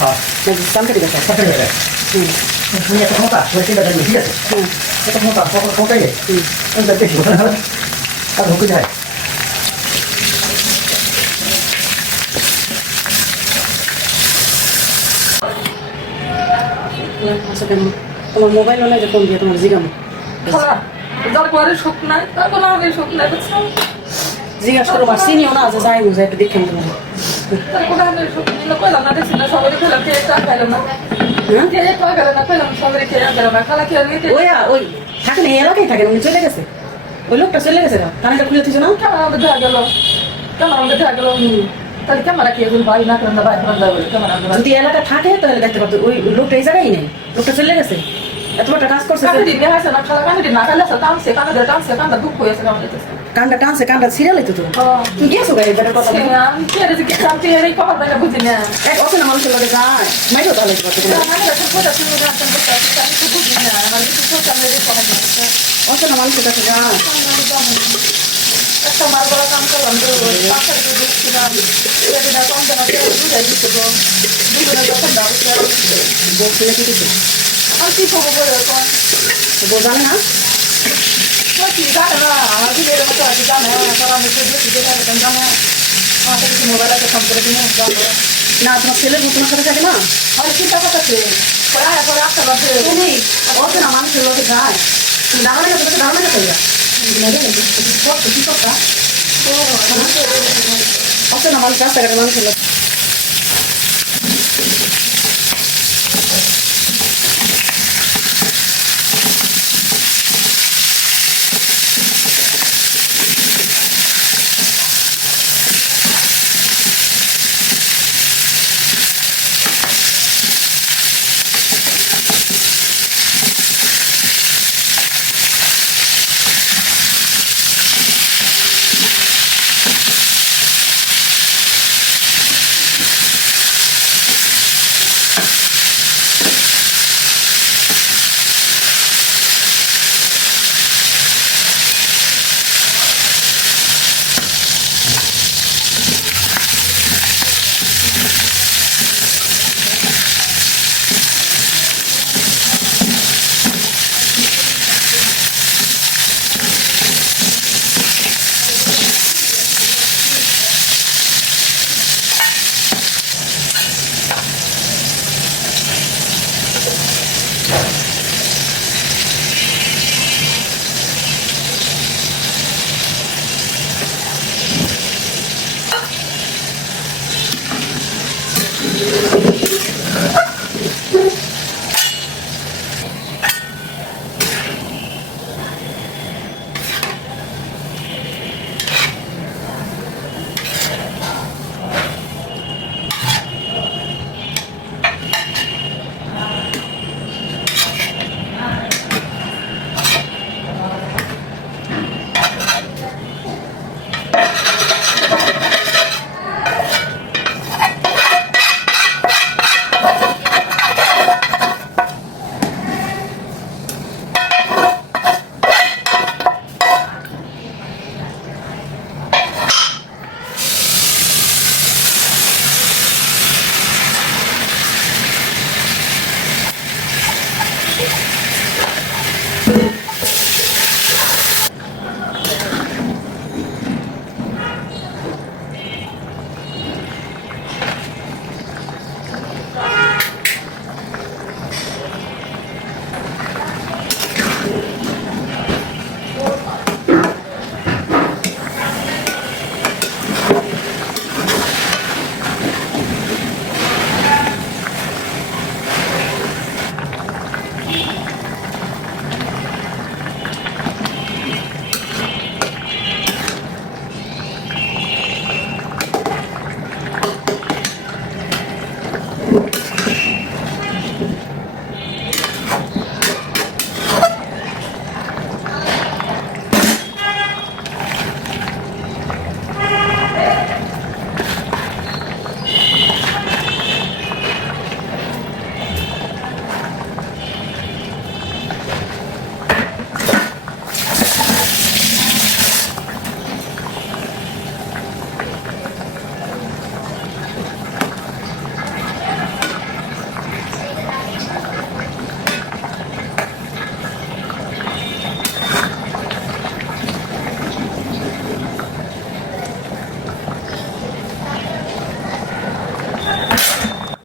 হ্যাঁ দাম কেটে গেছে সব থেকে বেড়ে তুমি একটা ক্ষমতা সবাই চিন্তা করবে ঠিক আছে একটা ক্ষমতা সকল ক্ষমতাই বেশি বোঝা না আর ঢুকে যায় আচ্ছা কেন তোমার মোবাইল নাই যে ফোন দিয়ে তোমার জিগাম তারপরে সুখ নাই তারপরে আমাদের সুখ নাই জিজ্ঞাসা করো আর চিনিও না যে যাই বুঝে একটু দেখে তোমার তারপরে আমাদের সুখ নিল কইলাম না দেখছি না সবাই খেলাম খেয়ে চা খাইলাম না খেয়ে চা খেলাম না খেলাম সবাই খেয়ে গেলাম না খালা খেয়ে নিতে ওই ওই থাকে না এই এলাকায় থাকে না উনি চলে গেছে ওই লোকটা চলে গেছে না কানেটা খুলে দিয়েছে না কেমন আমাদের দেখা গেল কেমন আমাদের দেখা গেল তাহলে ক্যামেরা খেয়ে ভাই না করেন না ভাই করেন না ক্যামেরা যদি এলাকা থাকে তাহলে দেখতে পাবো ওই লোকটা এই জায়গায় নেই লোকটা চলে গেছে এত বড় কাজ করছে কাকে দিন হাসে না খালা কাকে দিন না খালা টানছে কাকে দুঃখ হয়েছে আমাদের কানটা টানছে কানটা সিরিয়াল হইতো তো তুই গেছো গাড়ি বেটার কথা বলে আমি কে রে কি চামচে এই কথা বাইরে বুঝি না এক অচেনা মানুষের লগে যায় মাইরো তাহলে কি করতে অচেনা মানুষের কাছে যায় একটা মার বড় কাম করলাম তো পাঁচটা দেখছিলাম এটা কম জানা বুঝাই দিচ্ছে তো দুজনে যখন দাবি বলছে নাকি কিছু আর কি খবর বলে এখন জানে না কি জানে না আমার কি বেরো মতো আছে জানে তারা আমি তো দেখি যে জানে আমার কিছু মোবাইল আছে ফোন করে দিনে জানো না তোমার ছেলের মতন সাথে থাকে না আর চিন্তা করতেছে পরে আসতে পারছে তুমি অচেনা মানুষের লগে যায় তুমি দাঁড়ালে গেছো তোকে দাঁড়ালে গেছো কি করতা অচেনা মানুষ রাস্তাঘাটের মানুষের লোক